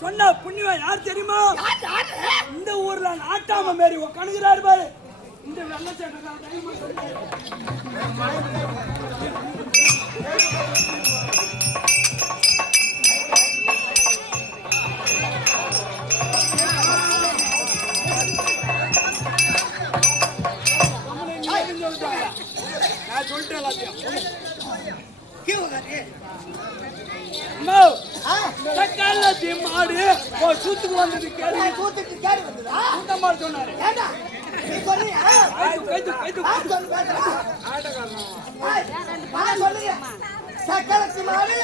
சொன்ன புண்ணியம் யார் தெரியுமா? இந்த ஊர்ல நாட்டாம மாரி உட்காந்துக்கிறாரு பாரு. இந்த நான் சொல்லிட்டேன் எல்லாத்தையும். மாடு சூத்துக்கு வந்தது கூட்டமாடு சொன்னாரு. சக்கரத்து மாடு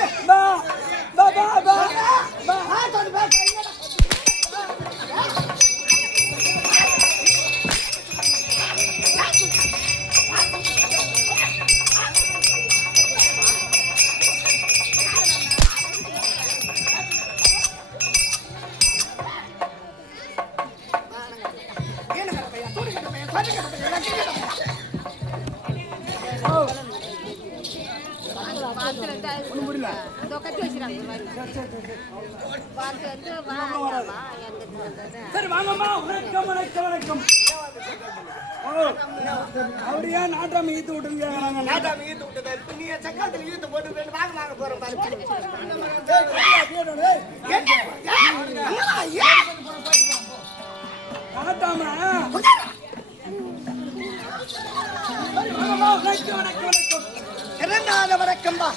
சரி வாங்கம்மா. வணக்கம் வணக்கம் வணக்கம். அப்படியா நாட்டாம ஈத்து விட்டுருங்க. நாட்டாம ஈத்து விட்டது நீ சக்கரத்துல ஈத்து போட்டு வாங்க வாங்க போறோம் பாரு. நாட்டாம இறந்தாத வணக்கம் தான்.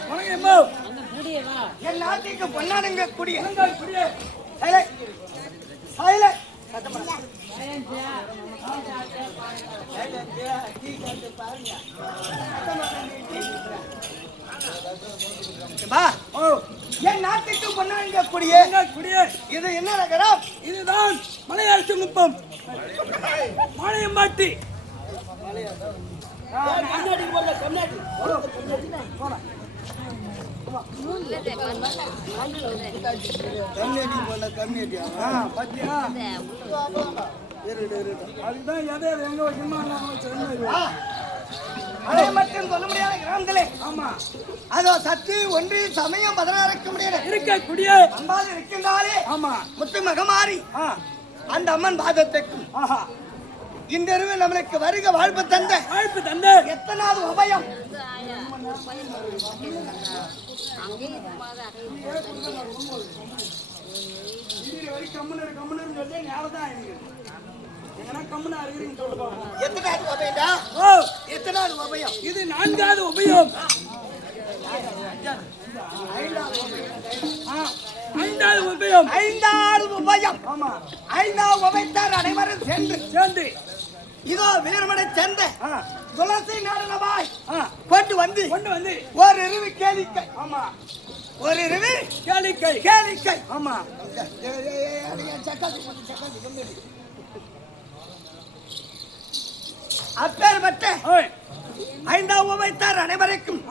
என் நாட்டுக்கு பொன்னானுங்க குடிய என் நாட்டுக்கு பொன்னானுங்க குடிய இது என்ன நகரம்? இதுதான் மலையாளத்து முப்பம் மாலையம்பாட்டி. அதை மட்டும் சொல்ல முடியாத கிராமத்திலே அதோ சத்து ஒன்று சமயம் 16 முடியல இருக்கக்கூடிய அம்பாள் இருக்கின்றாலே ஆமா முத்து மகமாரி அந்த அம்மன் பாதத்துக்கும் இந்த இரவு நம்மளுக்கு வருக வாழ்ப்பு தந்த எத்தனாவது உபயம் எத்தனாவது உபயம்? இது 4வது உபயம். 5வது உபயம். 5வது உபயம். ஆமா 5வது உபயத்தார் அனைவரும் சேர்ந்து இதோ வீரமடை சேர்ந்த துளசி நாடனமாய் கொண்டு வந்து ஒரு இரவு கேளிக்கை. ஆமா ஒரு இரவு கேளிக்கை. ஆமா அப்பேற்பட்ட 5வது உபயத்தார் அனைவருக்கும்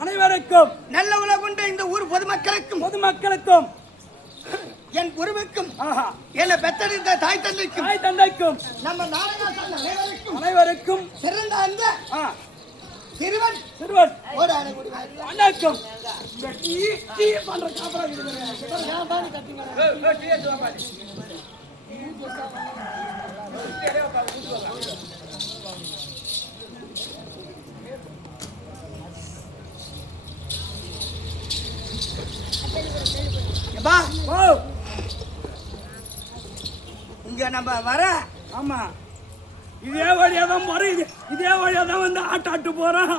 நல்ல உலகுண்ட இந்த ஊர் பொதுமக்களுக்கும் என் குருவுக்கும் என்னை பெற்றெடுத்த தாய் தந்தைக்கும் நம்ம அனைவருக்கும் சிறந்த அந்த சிறுவன் ஒரு வணக்கம். இங்க நம்ம வர ஆமா இதே வழியா தான் போறோம். இதே வழியா தான் வந்து ஆட்டாட்டு போறோம்.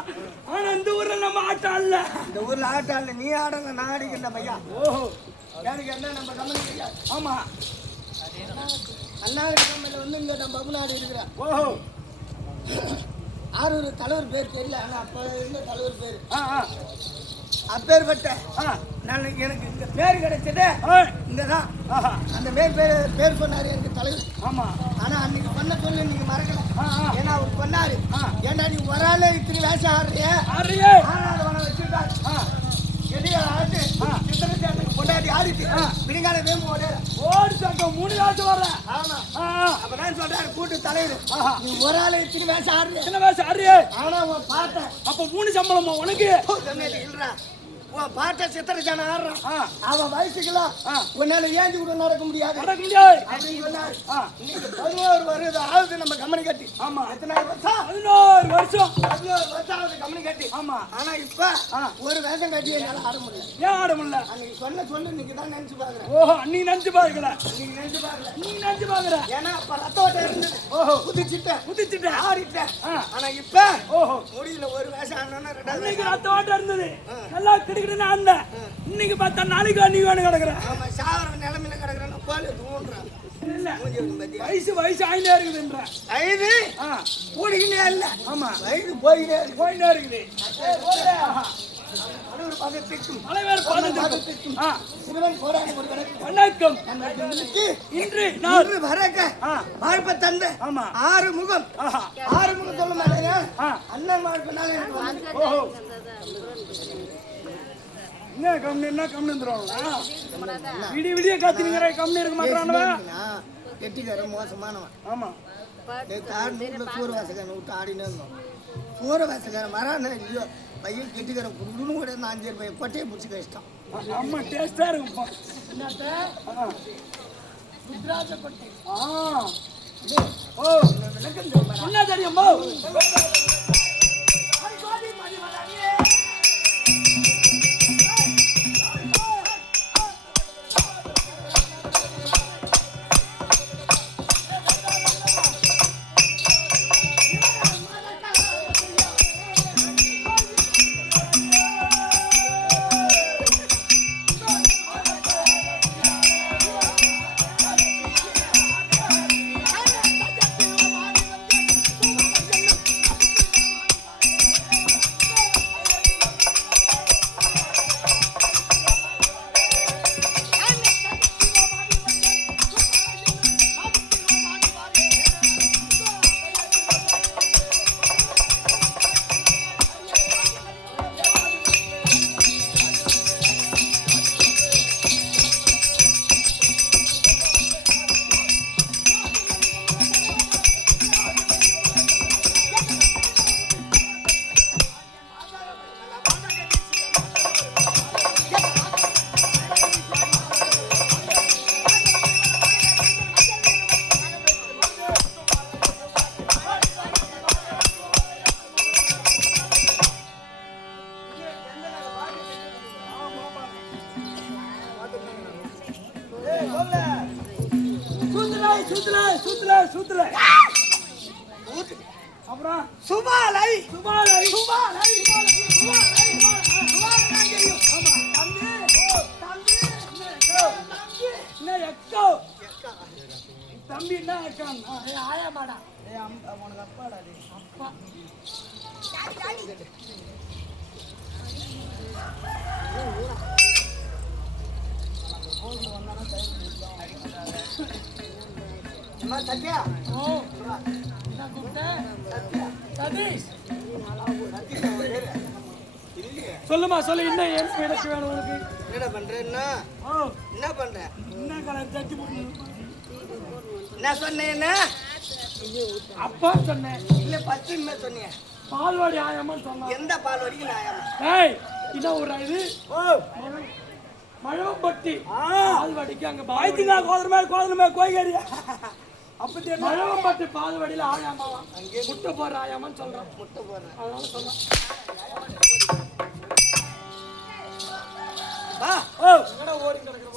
ஆனா இந்த ஊர்ல நம்ம ஆட்டம் இல்ல. இந்த ஊர்ல ஆட்டம் இல்ல. நீ ஆடுங்க நான் ஆடிக்கின்ற ஐயா. ஓஹோ எனக்கு என்ன நம்ம கம்பெனி? ஆமா அண்ணா கம்பெனில வந்து இங்க நம்ம பபுநாடு இருக்கிறேன். ஓஹோ ஆரூர் தலைவர் பேர் தெரியல. ஆனா அப்ப இருந்த தலைவர் பேரு அப்பேற்பட்ட நான் எனக்கு இந்த பேர் கிடைச்சது இங்கதான். அந்த பேர் சொன்னாரு எனக்கு தலைவர். ஆமா ஆனா அன்னைக்கு பண்ண சொல்லி நீங்க மறக்கல. ஏன்னா அவர் சொன்னாரு ஏன்னா நீ ஒரு ஆளு இத்தனை வேஷம் ஆடுறிய வச்சுட்டாரு எதிர ஆட்டு வயசு எனக்கு கொண்டாடி ஆடிட்டு விடிங்கால வேம்பு ஓடி சட்டம் 3 வேஷம் வர்றேன். ஆமா அப்பதான் சொல்றாரு கூட்டு தலைவர் நீ ஒரு ஆளு இத்தனை வேஷம் ஆடுற எத்தனை வேஷம் ஆடுறியே? ஆனா உன் பார்த்தேன் அப்ப 3 சம்பளமா உனக்கு? இல்லடா உன் பாட்ட சித்திரச்சான ஆடுறான் அவன் வயசுக்குலாம் உன்னால ஏஞ்சி கூட நடக்க முடியாது அப்படின்னு சொன்னாரு. இன்னைக்கு 11 வருடம் ஆகுது நம்ம கம்பெனி கட்டி. ஆமா எத்தனை வருஷம்? 11 வருஷம் ஆகுது கம்பெனி கட்டி. ஆமா ஆனா இப்ப ஒரு வேஷம் கட்டி என்னால ஆட முடியல. ஏன் ஆட முடியல? அன்னைக்கு சொல்லு இன்னைக்கு தான் நினைச்சு பாக்குறேன். ஓஹோ அன்னைக்கு நினைச்சு பாக்கல. இன்னைக்கு நினைச்சு பாக்கல. நீ நினைச்சு பாக்குற? ஏன்னா அப்ப ரத்த ஓட்டம் இருந்தது. ஓஹோ குதிச்சிட்டேன் ஆடிட்டேன். ஆனா இப்ப ஓஹோ முடியல. ஒரு வேஷம் ஆடணும்னா ரெண்டாவது ரத்த ஓட்டம் இருந்தது. நல்லா கிடுக்கிடுன்னு ஆடினேன். இன்னைக்கு பார்த்தா நாளைக்கு அன்னைக்கு வேணும் கிடக்குறேன். ஆமா சாவர நிலைமையில கிடக்குறேன். போல தூங்குறான். வயசு ஆயிட்டே இருக்குதுன்ற வயது கூடிக்கிட்டே இல்ல. ஆமா வயது போயிட்டே இருக்குது. வணக்கம். இன்று வரக்க வாழ்ப்ப தந்த 6 முகம் சொல்ல மாட்டேங்க. அண்ணன் வாழ்ப்பனால என்ன கம்னு விடிய காத்திருக்கிற கம்னு இருக்க மாட்டானவன். கெட்டிக்கார மோசமானவன். ஆமா சூரவாசக்காரன் விட்டு ஆடினு இருந்தோம். சூரவாசக்காரன் வரானே இல்லையோ பையன் கெட்டிக்கார குடுன்னு கூட 5 பையன் கொட்டையை பிடிச்சி கஷ்டம். அம்மா டேஸ்டா இருக்கும். என்ன தெரியுமா? அப்புறம் சுபாலை தம்பி என்ன ஆயாமாடா உனக்கு அப்பாடா அப்பா சத்யா சொல்லுமா சொல்லு. என்ன எனக்கு வேணும் உனக்கு? என்ன பண்றேன்னா என்ன பண்ற? என்ன கலர் தட்டி போட்டு என்ன சொன்னேன்னா அப்பா சொன்னேன். இல்ல பச்சுன்னு சொன்னீங்க. பால்வாடி ஆயாம சொன்ன. எந்த பால்வாடிக்கு நான் ஆயாம? ஏய் இத ஒரு இது மழவப்பட்டி பால்வாடிக்கு அங்க பாய்த்தினா கோதரமே கோய்கறியா அப்படி மழவப்பட்டி பால்வாடியில ஆயாமா அங்கே முட்டை போடுற ஆயாமான்னு சொல்றான். முட்டை போடுறேன் அதனால சொல்றேன்.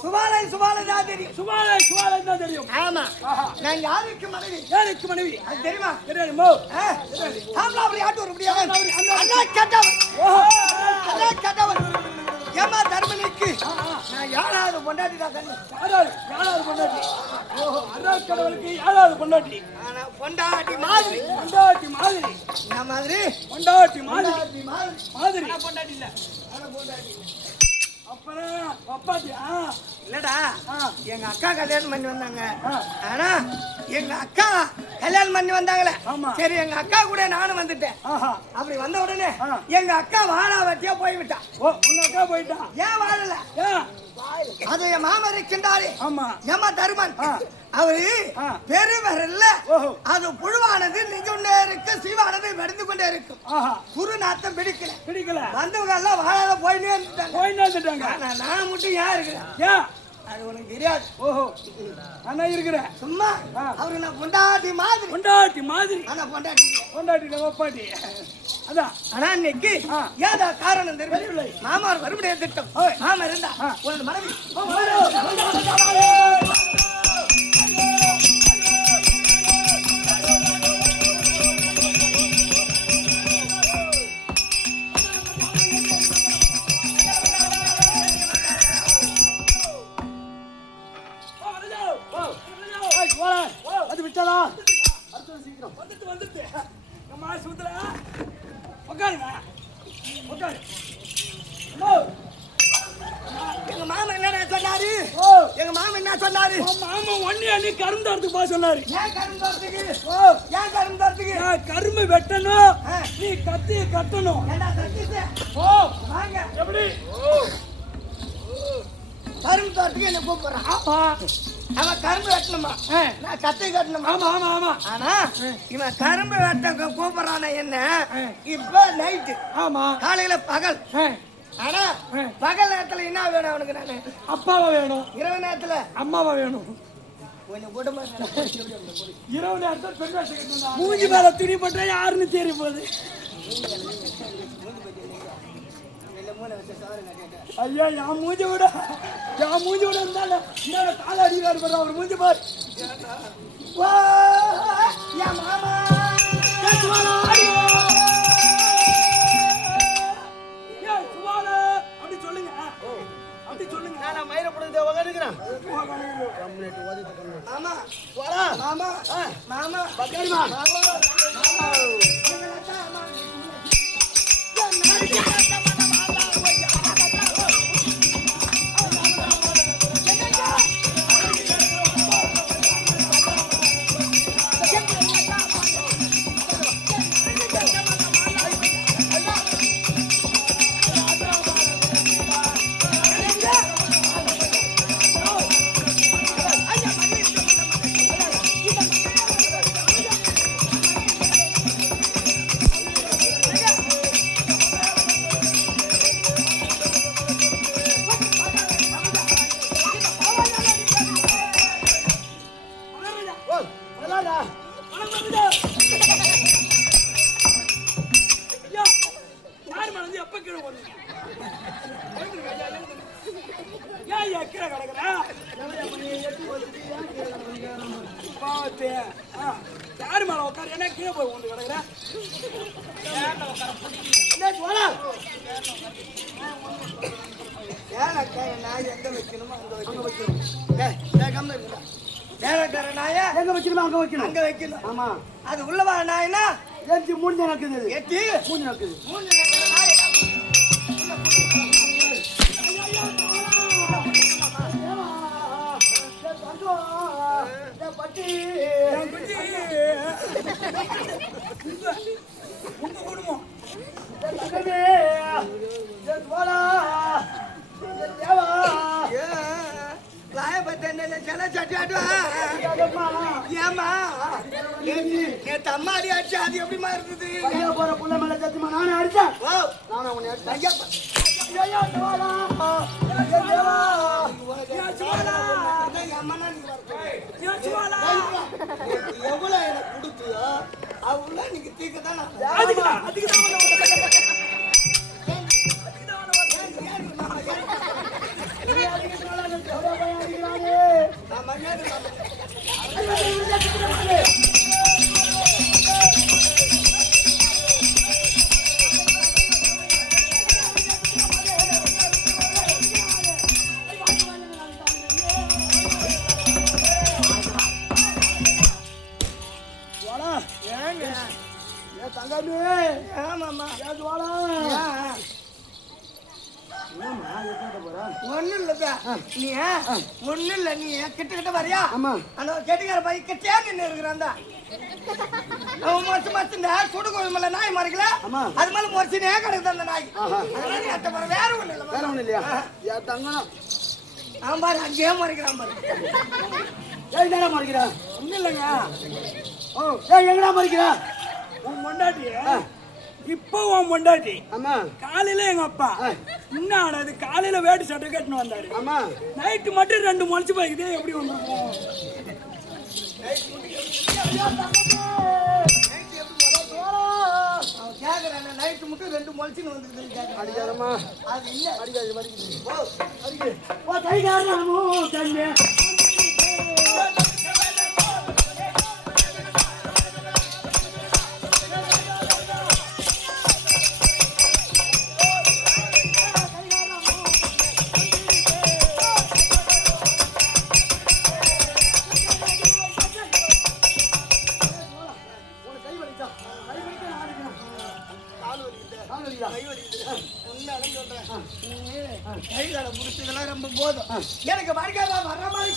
சுபாலை தான் தெரியும். சுபாலை தான் தெரியும். ஆமா நான் யாருக்கு மனைவி அது தெரியுமா? தெரியுமோ? சாம்லாபுரி ஆட்டூர் முடியாது. அண்ணா கேட்டவன் ஏமா தர்மனுக்கு நான் 7வது பொண்டாட்டி தான் கண்ணு. 7வது பொண்டாட்டி. ஓஹோ அண்ணா கடவுளுக்கு 7வது பொண்டாட்டி. ஆனா பொண்டாட்டி மாதிரி என்ன மாதிரி? பொண்டாட்டி மாதிரி பொண்டாட்டி இல்ல. பொண்டாட்டி அப்புறம் அப்பாச்சி இல்லடா எங்க அக்கா கல்யாணம் பண்ணி வந்தாங்க. ஆனா எங்க அக்கா கல்யாணம் பண்ணி வந்தாங்களே. ஆமா. சரி எங்க அக்கா கூட நானும் வந்துட்டேன். ஆஹா. அப்படி வந்த உடனே எங்க அக்கா வாழாவட்டியா போய்விட்டா. ஓ உங்க அக்கா போயிட்டா. ஏன் வாழல? ஏன்? அது என் மாமன் இருக்கின்றாரு. ஆமா. யம தருமன். அவரு பெருவரல்ல அது புழுவானது நிஜொண்டே இருக்கு, சீவானது வெடிந்து கொண்டே இருக்கும். குரு நாத்தம் பிடிக்கல. வந்தவங்க எல்லாம் வாழாத போயினே இருந்துட்டாங்க. நான் மட்டும் ஏன் இருக்கிறேன்? ஏன் அது உனக்கு தெரியாது. ஓஹோ அண்ணா இருக்கிறேன் சும்மா. அவரு நான் பொண்டாட்டி மாதிரி. ஆனா பொண்டாட்டி நம்ம பாட்டி அதான். ஆனா இன்னைக்கு ஏதா காரணம் தெரியவில்லை. மாமார் மறுபடிய திட்டம். மாமா இருந்தா உனது மனைவி அது விட்டாளா? சீக்கிரம் வந்துட்டு நம்ம சுந்தர உட்காருங்க. எங்க மாமா என்ன சொன்னாரு? மாமா ஒன்னே அன்னி கரும்பு தோட்டத்துக்கு போக சொன்னாரு. ஏன் கரும்பு தோட்டத்துக்கு? கரும்பு வெட்டணும், நீ கத்தி கட்டணும். ஓ வாங்க. எப்படி கரும்பு தோட்டத்துக்கு என்ன கூப்பிடுறான்? அவன் கரும்பு வெட்டணுமா, நான் கத்தை கட்டணுமா? ஆமா. ஆனா இவன் கரும்பு வெட்ட கூப்பிடுறான என்ன? இப்ப நைட்டு. ஆமா. காலையில பகல். ஆனா பகல் நேரத்துல என்ன வேணும் அவனுக்கு? நானு அப்பாவா வேணும். இரவு நேரத்துல அம்மாவா வேணும். கொஞ்சம் கூட்டமா இரவு நேரத்துல பெண் வேஷம் கட்டணும். மூஞ்சி மேல துணி போட்டா யாருன்னு தெரிய போகுது. ஐயா என் மூஞ்சி விட இருந்தாலும் கால அடிக்கிறாரு பாரு. அவர் மூஞ்சி பாரு. என் மாமா அப்படி சொல்லுங்க. நான் மயிர புடுங்க உட்காந்துக்கிறேன். மாமா மாமா மாமா பக்கரிமா யாரு மேல உட்காரு? என்ன கீழே போய் கொண்டு கிடக்குறேன். நாய் எங்க வைக்கணுமோ அங்க வைக்கணும். வேலைக்கார நாய எங்க வைக்கணுமோ அங்க வைக்கணும். ஆமா. அது உள்ளவா நாய்னா ஏத்தி மூஞ்சி நடக்குது. ஏத்தி மூஞ்சி நடக்குது. உங்க குடும்பம் தம்மாடி அடிச்சு அது எப்படிமா இருந்தது? போற புள்ள மேல சத்தியமா நானே அடிச்சேன். நானும் உன்னை அடிச்சேன். எவ்வளவு எனக்கு கொடுத்தியோ அவ்வளவு நீங்க தீக்கத்தான் தங்கமே. ஆமா நீ ஒண்ணு இல்ல நீ கிட்ட வரியா ஆமா அந்த கெட்டிக்கார பையன் கிட்டே நின்று இருக்கிறான் மொச்சு மச்சுண்டா சுடு கோதுமைல நாய் மறைக்கல அது மேல மொச்சினே கிடக்குது அந்த நாய் அதனால எட்ட பாரு வேற ஒண்ணு இல்லையா யா தங்கணும் அவன் பாரு அங்கேயே மறைக்கிறான் பாரு ஏய் என்னடா மறைக்கிறா ஒண்ணும் இல்லைங்க. ஓ ஏய் எங்கடா மறைக்கிறா உன் பொண்டாட்டி இப்போ உன் பொண்டாட்டி ஆமா காலையில எங்க அப்பா இன்னும் ஆடாது காலையில வேட்டு சட்டை கட்டின்னு வந்தாரு. ஆமா நைட்டு மட்டும் 2 முளைச்சு போய்க்குது. எப்படி வந்துருக்கும்? அவன் கேக்குறான் நைட்டு மட்டும் 2 முளைச்சுன்னு வந்துருக்குது. அடிக்காதம்மா அது இல்ல அடிக்காது அடிக்குது ஓ கைகாரமோ கண்ணே கைகளை முடிச்சதெல்லாம் ரொம்ப போதும். எனக்கு மறைக்காத வர மாதிரி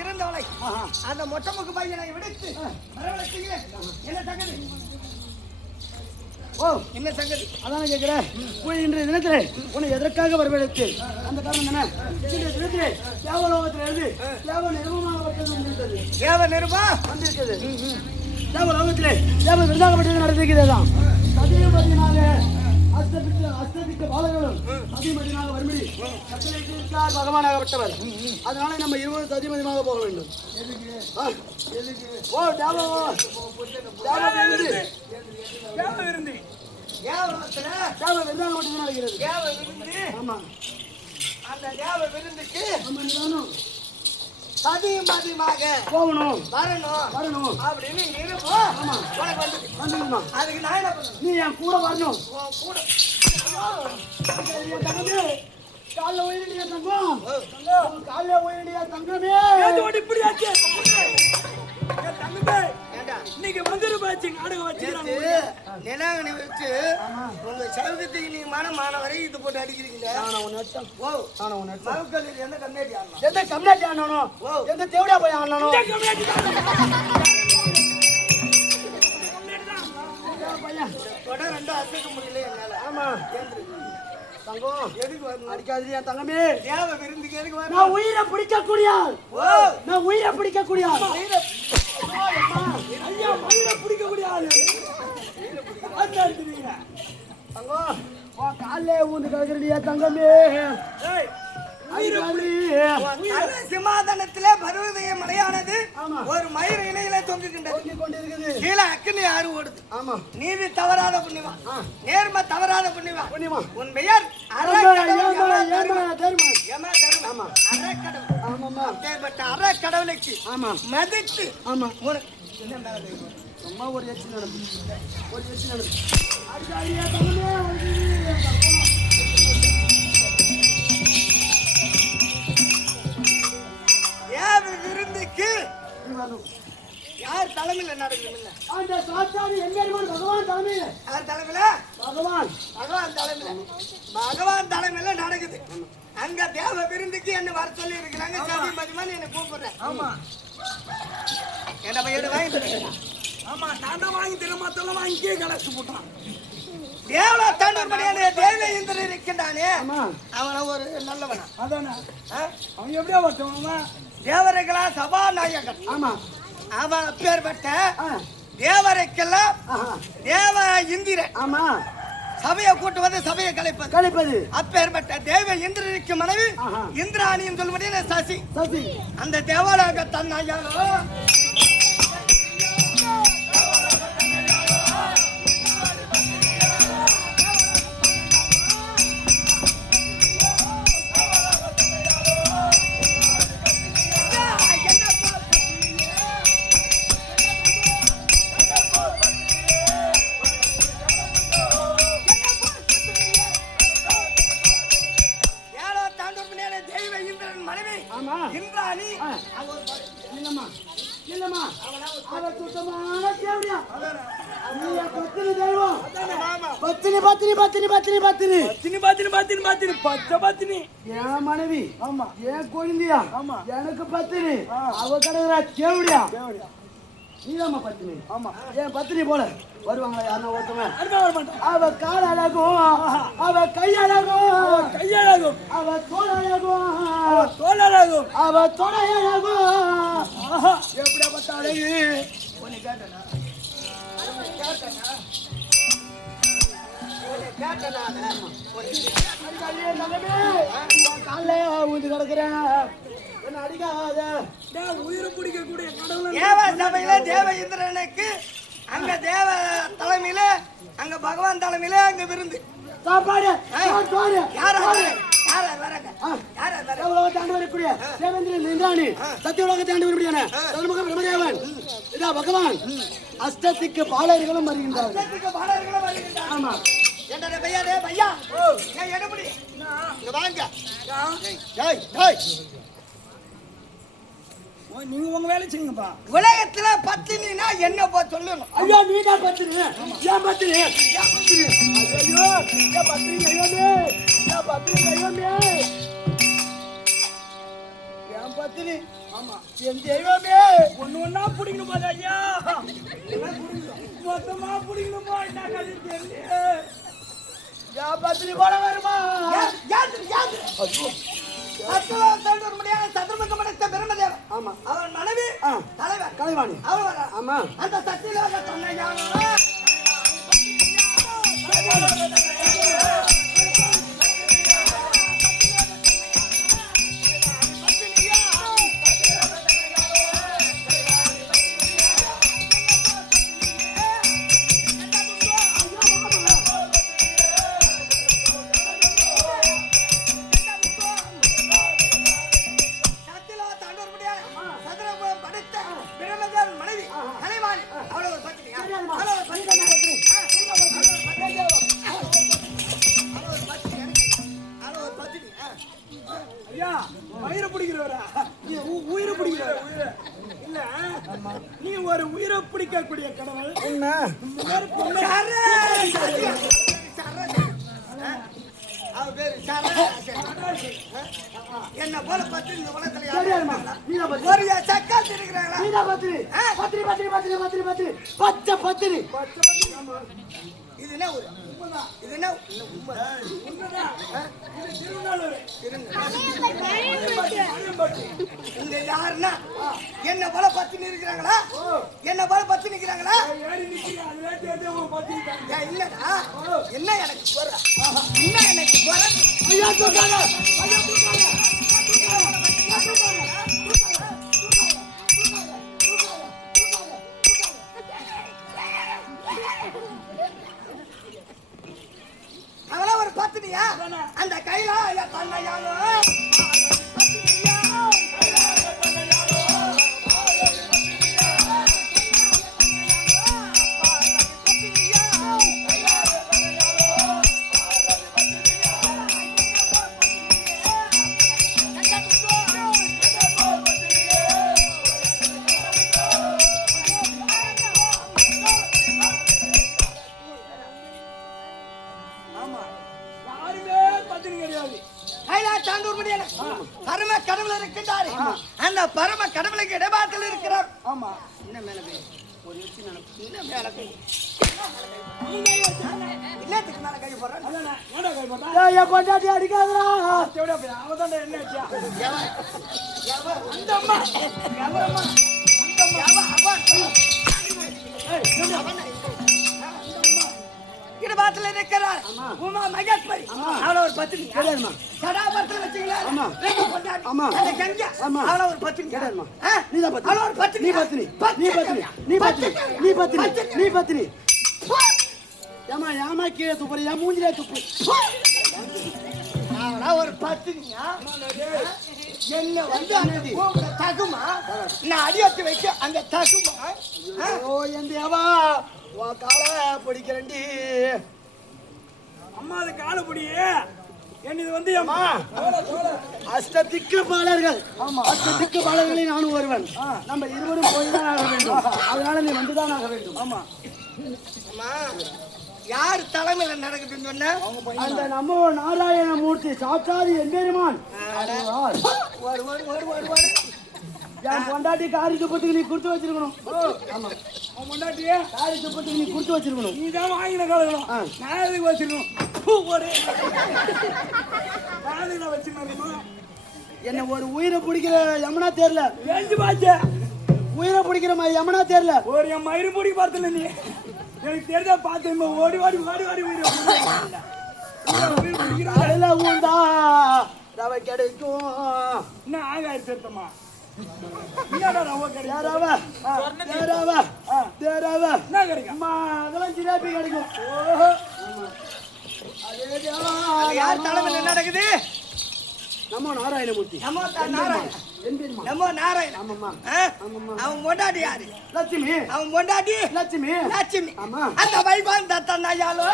இருந்தவளை அந்த மொட்டமுக்கு பையனை விடுத்து என்ன சங்கதி? ஓ என்ன சங்கதி? அதான் கேட்கிறேன். இன்றைய தினத்திலே உன்னை எதற்காக வரவேற்று அந்த காரணம் என்ன? இன்றைய தினத்திலே தேவலோகத்தில் இருந்து தேவ நிர்மமாகப்பட்டது தேவ நிருபா வந்திருக்கிறது. தேவலோகத்திலே தேவ விருதாகப்பட்டது நடந்திருக்கிறதாம். சதியமதினாக அஸ்தபித்த பாலர்களும் சதிமதினாக வரும்படி கட்டளையிட்டார் பகவானாகப்பட்டவர். அதனால நம்ம 20 சதிமதியாக போக வேண்டும். ஓ தேவ விருந்து தேவ விருதாகப்பட்டது நடக்கிறது. தேவ விருந்து. ஆமா அந்த தேவ விருந்துக்கு ஆமா சதிமதிமாக போகணும் வரணும் அப்படின்னு நிருபம் உனக்கு வந்துடுமா? அதுக்கு நான் என்ன பண்ணணும்? நீ என் கூட வரணும். கூட காலைல உயிரிடியா தங்கம், காலைல உயிரிடியா தங்கமே. இப்படி ஆச்சு தங்கமே. ஏண்டா இன்னைக்கு வந்துருப்பாச்சு நாடகம் வச்சுக்கிறாங்க. நிலாங்கனி வச்சு உங்க சவுகத்துக்கு நீங்க மானவரை இது போட்டு அடிக்கிறீங்களே. மவுக்கல் எந்த கம்யூனிட்டி ஆடணும்? எந்த கம்யூனிட்டி ஆடணும்? எந்த தேவடியா போய் ஆடணும்? தொட 2 அசைக்க முடியல என்னால. ஆமா தங்கம் எதுக்கு வரணும்? அடிக்காதீ என் தங்கமே. தேவ விருந்துக்கு எதுக்கு வரணும்? நான் உயிரை பிடிக்கக்கூடிய நான் உயிரை பிடிக்கக்கூடிய ஐயா மயிரை பிடிக்கக்கூடிய ஆளு தங்கம் காலைல ஊந்து கலக்கிறடியா தங்கமே. சிம்மாதனத்திலே பருவதய மலையானது ஒரு மயிர் இலையில தொங்குகின்றது. கீழே அக்கினி ஆறு ஓடுது. நீதி தவறாத புண்ணியமா, நேர்மை தவறாத புண்ணியமா. உன் பெயர் அறக்கடவுளைக்கு மதித்து சும்மா ஒரு எச்சு நடப்பு விருந்துக்கு யார் தலைமையில நடக்குது? பகவான் தலைமையில. யார் தலைமையில? பகவான் தலைமையில நடக்குது. அங்க தேவ விருந்துக்கு என்ன வர சொல்லி இருக்கிறாங்க. சதி மதிமான்னு என்ன கூப்பிடுறேன். ஆமா என்ன பையன் வாங்கி ஆமா நான் தான் வாங்கி தர மத்தெல்லாம் வாங்கியே கலச்சு போட்டான். தேவலா தாண்டூர் மணியான தேவ இந்திரன் இருக்கின்றானே அவன ஒரு நல்லவனா? அதானே அவன் எப்படியா ஒருத்தவன்? தேவரைகளா சபாநாயகன். ஆமா அவன் அப்பேற்பட்ட தேவரைக்கெல்லாம் தேவ இந்திரன். ஆமா சபையை கூட்டுவது சபையை கலைப்பது. அப்பேற்பட்ட தேவ இந்திரனுக்கு மனைவி இந்திராணின்னு சொல்லும்படியான சசி. அந்த தேவலோக தன்னாயாலோ இந்திராணி இல்லம்மா இல்லம்மா அவ சுத்தமான தேவடியா நீ பத்தினி தெய்வம் பத்தினி பத்தினி பத்தினி பத்தினி பத்தினி பத்தினி பத்தினி பத்தினி பத்தினி பச்சை பத்தினி என் மனைவி ஆமா என் குழந்தையா ஆமா எனக்கு பத்தினி அவ கிடக்குறா தேவடியா தேவடியா நீதாம்மா பத்தினி ஆமா என் பத்தினி போல வருவாங்களா யாருன்னா ஒருத்தவன் அருமை வர மாட்டான் அவ கால் அழகும் அவ கை அழகும் கையழகும் அவ தோல் அழகும் தோழழகும் அவ தொடை அழகும் ஆஹா எப்படியா பார்த்தா அழகு உன்னை கேட்டனா ஊந்து கிடக்குறேன் என்ன அடிக்காத உயிரை பிடிக்கக்கூடிய கடவுள் தேவ சபையில தேவ இந்திரனுக்கு அங்க தேவ தலைமையில அங்க பகவான் தலைமையில அங்க விருந்து சாப்பாடு சோறு யார் வராங்க உலகத்தை ஆண்டு வரக்கூடிய தேவேந்திரன் இந்திராணி சத்திய உலகத்தை ஆண்டு வரக்கூடியான சதுர்முக பிரம்மதேவன் இதா பகவான் அஷ்டத்துக்கு பாலர்களும் வருகின்றார்கள் ஆமா என்ன பையா பையா ஏன் எடுபடி இங்க வாங்க நீங்க உங்க வேலை செய்யுங்கப்பா உலகத்துல பத்தினா என்ன போ சொல்லணும் ஐயா நீடா பத்தினி ஏன் பத்தினி ஏன் பத்தினி ஐயோ ஏன் பத்தினி ஐயோமே ஏன் பத்தினி ஐயோமே ஏன் பத்தினி ஆமா என் தெய்வமே ஒண்ணு ஒண்ணா பிடிக்கணும் பாரு ஐயா மொத்தமா பிடிக்கணுமா என்ன கதை தெரியல ஏன் பத்தினி போட வருமா ஆமா அவன் மனைவி தலைவர் கலைவாணி அவர் ஆமா அந்த சத்தியிலாக சொன்ன ஐயா உயிரை பிடிக்கிறவரா உயிரை பிடிக்கிறவரா இல்ல நீ ஒரு உயிரை பிடிக்கக்கூடிய கடவுள் என்ன போல பத்து இந்த உலகத்துல ஒரு சக்காத்து இருக்கிறாங்களா பச்சை பத்தினி இது என்ன ஊரு இது என்ன இங்க யாருன்னா என்ன போல பத்து இருக்கிறாங்களா என்ன போல பத்து நிக்கிறாங்களா இல்லடா என்ன எனக்கு போற என்ன எனக்கு போற ஐயா தூக்காத ஐயா அவளா ஒரு பத்தினியா அந்த கையில தன்னையாலோ பரம கடவுள் இருக்கின்றாரு அந்த பரம கடவுளுக்கு இடபாட்டில் இருக்கிறார் ஆமா என்ன மேல கை ஒரு வச்சு என்ன மேல கை என்னத்துக்கு மேல கை போடுறேன் ஐயா பொண்டாட்டி அடிக்காதடா அவதான் என்ன அந்த அம்மா இடபாட்டில் இருக்கிறார் உமா மகேஸ்வரி அவளை ஒரு பத்தினி சடாபத்தில் வச்சுங்களா அந்த கங்கா அவளை ஒரு பத்தினி நீதான் பத்தினி அவளை ஒரு பத்தினி நீ பத்தினி நீ பத்தினி நீ பத்தினி நீ பத்தினி நீ பத்தினி ஏமா ஏமா கீழே துப்புற ஏன் மூஞ்சிலே துப்பு அவளா ஒரு பத்தினியா என்ன வந்து அந்த தகுமா நான் அடியத்து வைக்க அந்த தகுமா ஓ என் தேவா உன் காலை பிடிக்கிறேன்டி அம்மா அது காலப்படியே என்னது வந்து அம்மா அஷ்டதிக்கு பாலர்கள். ஆமா, அஷ்டதிக்கு பாலர்களில் நானும் ஒருவன். நம்ம இருவரும் போய்தான் ஆக வேண்டும். அதனால நீ வந்துதான் ஆக வேண்டும். ஆமா அம்மா யார் தலைமையில நடக்குதுன்னு சொன்ன? அந்த நம்ம நாராயணமூர்த்தி சாட்சாதி எம்பெருமான். ஒரு ஒரு ஒரு ஒரு ஒரு என் பொண்டாட்டி காரி துப்பத்துக்கு நீ கொடுத்து வச்சிருக்கணும். ஆமா உன் பொண்டாட்டியே காரி துப்பத்துக்கு நீ கொடுத்து வச்சிருக்கணும். நீ தான் வாங்கின கலகலாம். நான் எதுக்கு வச்சிருக்கணும்? நான் எதுக்கு வச்சிருக்கணும்? என்ன ஒரு உயிரை பிடிக்கிற யமுனா தேர்ல எழுந்து பாச்ச உயிரை பிடிக்கிற யமுனா தேர்ல ஒரு என் மயிறு பிடி பார்த்தல நீ எனக்கு தெரிஞ்சா பார்த்து ஓடி வாடி வாடி வாடி உயிரை பிடிக்கிறான். அதுல ஊந்தா ரவை கிடைக்கும். என்ன ஆகாயிரத்து எடுத்தமா என்னடா ரவை கிடைக்கும்? என்ன கிடைக்கும்? அதெல்லாம் ஜிலேபி கிடைக்கும். யார் தலைமையில நடக்குது? நம்ம நாராயணமூர்த்தி. நம்ம நாராயண எம்பெருமான். நம்ம நாராயண. ஆமாம்மா. அவன் பொண்டாட்டி யாரு? லட்சுமி. அவன் பொண்டாட்டி லட்சுமி. லட்சுமி. ஆமா. அந்த வைபான் தத்தனாயாலோ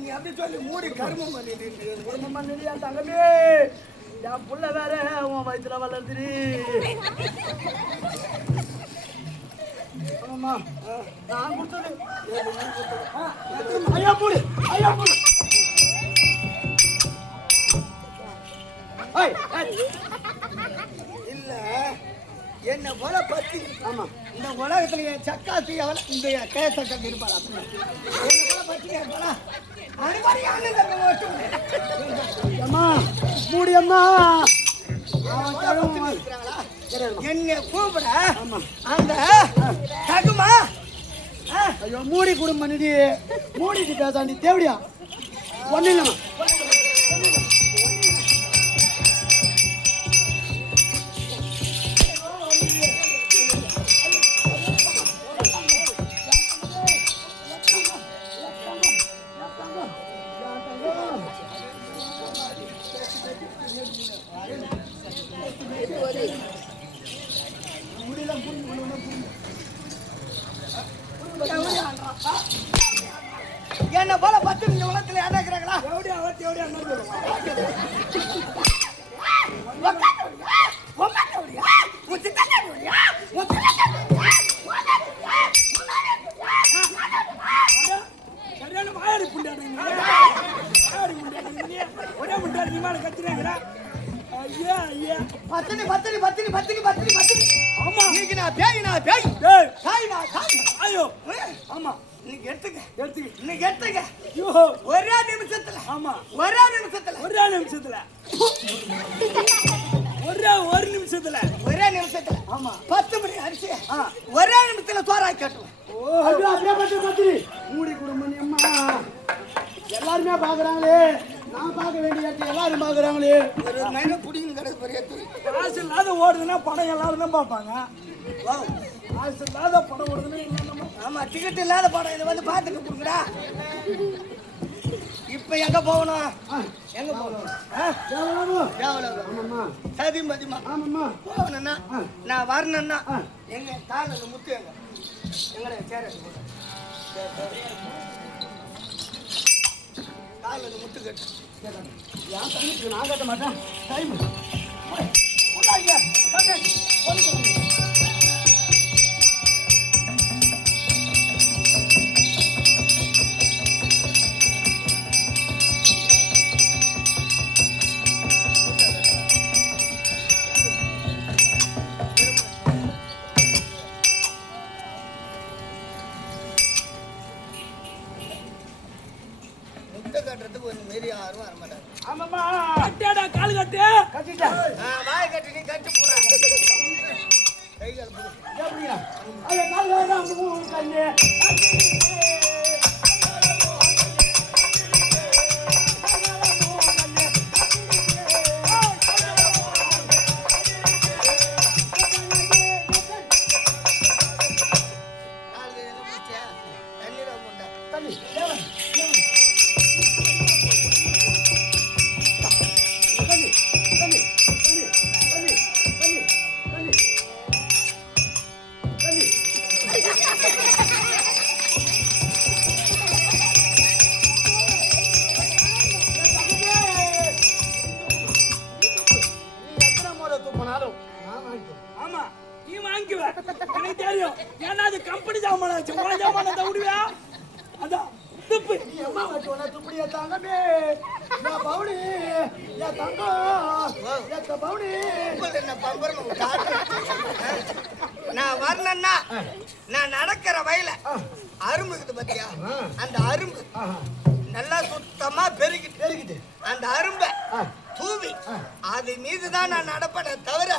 நீ அப்படி சொல்லி மூடி கருமம் பண்ணிட்டு குடும்பம் பண்ணி என் தங்கமே என் புள்ள வேற உன் வயிற்றுல வளர்ந்துரு. ஆமாம்மா நான் கொடுத்தது. ஐயா மூடு ஐயா மூடு. இல்ல என்ன போல பத்தி. ஆமா இந்த உலகத்துல என் சக்காத்தி அவள இந்த கேச இருப்பாள். என்ன போல பத்தி கேட்பாளா? அம்மா மூடி அம்மா. என்ன கூப்பிட அந்த தகுமா? ஐயோ மூடி குடும்பம் நிதி மூடிட்டு பேசாண்டி தேவடியா ஒன்னும் இல்லம்மா. என்ன போல பத்து இந்த உலகத்துல யாரா இருக்கிறாங்களா? சரியான வாயாடி புண்டாடி ஒரே முண்டாடி நீ மேல கத்துறாங்கடா. ஐயா ஐயா பத்தினி பத்தினி பத்தினி பத்தினி பத்தினி பத்தினி. ஆமா இன்னைக்கு நான் பேய் நான் பேய் டேய் சாய் நான் சாய். ஐயோ ஆமா இன்னைக்கு எடுத்துக்க எடுத்துக்க இன்னைக்கு எடுத்துக்க. ஐயோ ஒரே நிமிஷத்துல. ஆமா ஒரே நிமிஷத்துல. ஒரே நிமிஷத்துல ஒரு நிமிஷத்துல ஒரே நிமிஷத்துல. ஆமா 10 மணி அரிசி ஒரே நிமிஷத்துல சோறாக்கி கட்டுவேன். அப்படியே பத்திரி மூடி குடும்பம் அம்மா. எல்லாருமே பாக்குறாங்களே நான் பார்க்க வேண்டிய எல்லாரும் பாக்குறாங்களே. ஒரு மைன புடிங்க கிடக்கு பெரிய தூய். காசு இல்லாத ஓடுதுன்னா படம் எல்லாரும் தான் பார்ப்பாங்க. காசு இல்லாத படம் ஓடுதுன்னா ஆமா டிக்கெட் இல்லாத படம் இதை வந்து பார்த்துட்டு கொடுங்கடா. இப்ப இப்ப எங்க போகணும் எங்க போகணும் தேவலாபம் ஆமாம்மா சதி மதிமா ஆமாம்மா போகணும்னா நான் வரணும்னா எங்க கால அந்த முத்து எங்க எங்களை சேர கால அந்த முத்து கட்டு என் தண்ணிக்கு நான் கட்ட மாட்டேன் டைம் முட்டை கட்டுறதுக்கு ஒரு மாரி யாரும் வர மாட்டாங்க ஆமாம்மா கட்டியாடா கால் கட்டு கட்டிட்டேன் வாய் கட்டி நீ கட்டி போற கை கால் போடு எப்படியா அது கால் வேறாம் கண்ணு நாலு கை எல்லாம் முடிச்சியா தண்ணீர் போட்டா தண்ணி தண்ணி தண்ணி தண்ணி தண்ணி தண்ணி தண்ணி தண்ணி நீ எத்தனை முறை தூக்கினாலும் நான் வாங்கிக்கிறேன் ஆமா நீ வாங்கிக்குவ எனக்கு தெரியும் ஏன்னா அது கம்பெனி ஜாமான் ஆச்சு உன் ஜாமான் தான் விடுவியா அதான் துப்பு நீ அம்மா வச்சு உன துப்படியா தாங்கமே நான் பவுனி என் தங்கம் என் பவுனி உங்கள்ட்ட என்ன பம்பரம் நான் வரணும்னா நான் நடக்கிற வயல அரும்பு இருக்குது பாத்தியா அந்த அரும்பு நல்லா சுத்தமா பெருகிட்டு பெருகிட்டு அந்த அரும்பை தூவி அது மீதுதான் நான் நடப்பேனே தவிர